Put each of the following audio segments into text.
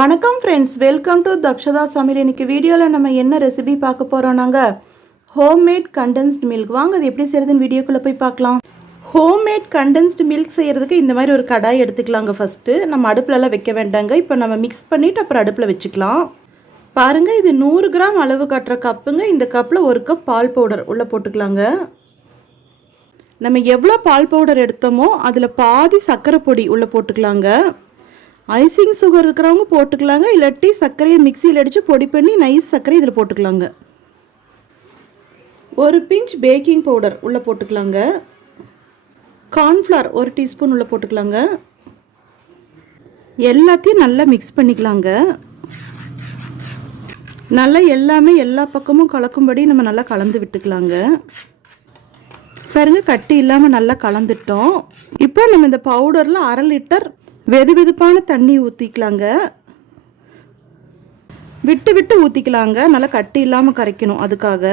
வணக்கம் friends, welcome to தக்ஷதாசமையல். இன்னைக்கு வீடியோவில் நம்ம என்ன ரெசிபி பார்க்க போகிறோம்? நாங்கள் ஹோம்மேட் கண்டென்ஸ்டு மில்க். வாங்க அது எப்படி செய்கிறதுன்னு வீடியோக்குள்ளே போய் பார்க்கலாம். ஹோம்மேட் கண்டென்ஸ்டு மில்க் செய்கிறதுக்கு இந்த மாதிரி ஒரு கடாய் எடுத்துக்கலாங்க. ஃபஸ்ட்டு நம்ம அடுப்புலலாம் வைக்க வேண்டாங்க. இப்போ நம்ம மிக்ஸ் பண்ணிவிட்டு அப்புறம் அடுப்பில் வச்சுக்கலாம். பாருங்கள், இது 100 கிராம் அளவு காட்டுற கப்புங்க. இந்த கப்பில் 1 கப் பால் பவுடர் உள்ளே போட்டுக்கலாங்க. நம்ம எவ்வளோ பால் பவுடர் எடுத்தோமோ அதில் பாதி சர்க்கரை பொடி உள்ளே போட்டுக்கலாங்க. ஐசிங் சுகர் இருக்கிறவங்க போட்டுக்கலாங்க, இல்லாட்டி சர்க்கரையை மிக்சியில் அடித்து பொடி பண்ணி நைஸ் சர்க்கரை இதில் போட்டுக்கலாங்க. ஒரு பிஞ்ச் பேக்கிங் பவுடர் உள்ளே போட்டுக்கலாங்க. கார்ன்ஃப்ளவர் 1 டீஸ்பூன் உள்ளே போட்டுக்கலாங்க. எல்லாத்தையும் நல்லா மிக்ஸ் பண்ணிக்கலாங்க. நல்லா எல்லாமே எல்லா பக்கமும் கலக்கும்படி நம்ம நல்லா கலந்து விட்டுக்கலாங்க. பாருங்க, கட்டி இல்லாமல் நல்லா கலந்துட்டோம். இப்போ நம்ம இந்த பவுடரில் 1/2 லிட்டர் வெது வெதுப்பான தண்ணி ஊற்றிக்கலாங்க. விட்டு விட்டு ஊற்றிக்கலாங்க, நல்லா கட்டி இல்லாமல் கரைக்கணும். அதுக்காக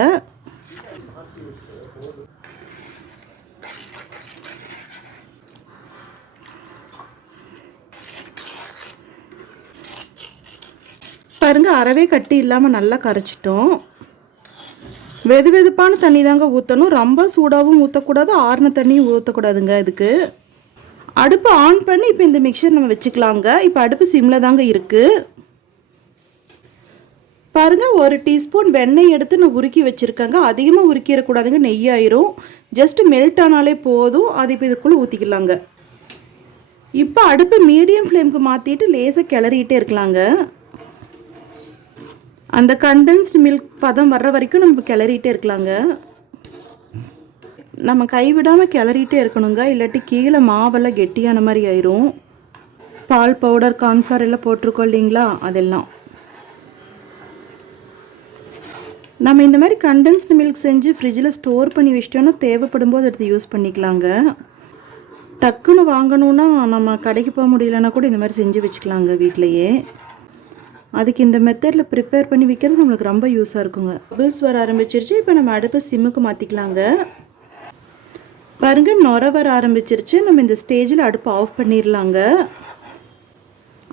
பாருங்க, அறவே கட்டி இல்லாமல் நல்லா கரைச்சிட்டோம். வெது வெதுப்பான தண்ணி தாங்க ஊற்றணும். ரொம்ப சூடாகவும் ஊற்றக்கூடாது, ஆறின தண்ணியும் ஊற்றக்கூடாதுங்க. இதுக்கு அடுப்பு ஆன் பண்ணி இப்போ இந்த மிக்சர் நம்ம வச்சுக்கலாங்க. இப்போ அடுப்பு சிம்மில் தாங்க இருக்குது. பாருங்கள், 1 டீஸ்பூன் வெண்ணெய் எடுத்து நான் உருக்கி வச்சுருக்கேங்க. அதிகமாக உருக்கிடக்கூடாதுங்க, நெய்யாயிரும். ஜஸ்ட் மெல்ட் ஆனாலே போதும். அது இப்போ இதுக்குள்ளே ஊற்றிக்கலாங்க. இப்போ அடுப்பு மீடியம் ஃப்ளேமுக்கு மாற்றிட்டு லேசாக கிளறிட்டே இருக்கலாங்க. அந்த கண்டென்ஸ்டு மில்க் பதம் வர்ற வரைக்கும் நம்ம கிளறிட்டே இருக்கலாங்க. நம்ம கைவிடாமல் கிளறிட்டே இருக்கணுங்க, இல்லாட்டி கீழே மாவெல்லாம் கெட்டியான மாதிரி ஆயிரும். பால் பவுடர், கார்ன்ஃப்ளவர் எல்லாம் போட்டிருக்கோம் இல்லைங்களா, அதெல்லாம். நம்ம இந்த மாதிரி கண்டென்ஸ்டு மில்க் செஞ்சு ஃப்ரிட்ஜில் ஸ்டோர் பண்ணி வச்சிட்டோன்னா தேவைப்படும் போது எடுத்து யூஸ் பண்ணிக்கலாங்க. டக்குன்னு வாங்கணுன்னா நம்ம கடைக்கு போக முடியலன்னா கூட இந்த மாதிரி செஞ்சு வச்சுக்கலாங்க வீட்டிலையே. அதுக்கு இந்த மெத்தடில் ப்ரிப்பேர் பண்ணி வைக்கிறது நம்மளுக்கு ரொம்ப யூஸாக இருக்குங்க. பபிள்ஸ் வர ஆரம்பிச்சிருச்சு. இப்போ நம்ம அடுப்பு சிம்முக்கு மாற்றிக்கலாங்க. பாருங்கள், நுர வர ஆரம்பிச்சிருச்சு. நம்ம இந்த ஸ்டேஜில் அடுப்பு ஆஃப் பண்ணிடலாங்க.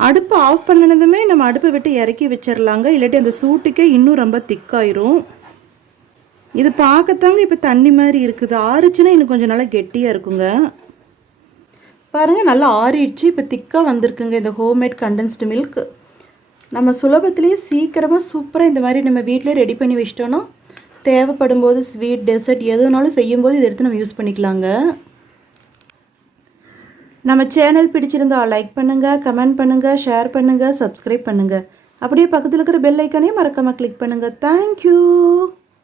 அடுப்பு ஆஃப் பண்ணினதுமே நம்ம அடுப்பை விட்டு இறக்கி வச்சிடலாங்க, இல்லாட்டி அந்த சூட்டுக்கே இன்னும் ரொம்ப திக்காயிரும். இது பார்க்கத்தாங்க இப்போ தண்ணி மாதிரி இருக்குது. ஆறிச்சுன்னா இன்னும் கொஞ்சம் நல்லா கெட்டியாக இருக்குங்க. பாருங்கள், நல்லா ஆறிடுச்சு. இப்போ திக்காக வந்திருக்குங்க இந்த ஹோம்மேட் கண்டென்ஸ்டு மில்க். நம்ம சுலபத்துலேயே சீக்கிரமாக சூப்பராக இந்த மாதிரி நம்ம வீட்டிலே ரெடி பண்ணி வச்சிட்டோன்னா தேவைப்படும் போது ஸ்வீட், டெசர்ட் எதுனாலும் செய்யும்போது இதை எடுத்து நம்ம யூஸ் பண்ணிக்கலாங்க. நம்ம சேனல் பிடிச்சிருந்தா லைக் பண்ணுங்கள், கமெண்ட் பண்ணுங்கள், ஷேர் பண்ணுங்கள், சப்ஸ்கிரைப் பண்ணுங்கள். அப்படியே பக்கத்தில் இருக்கிற பெல் ஐக்கானையும் மறக்காமல் கிளிக் பண்ணுங்கள். தேங்க்யூ.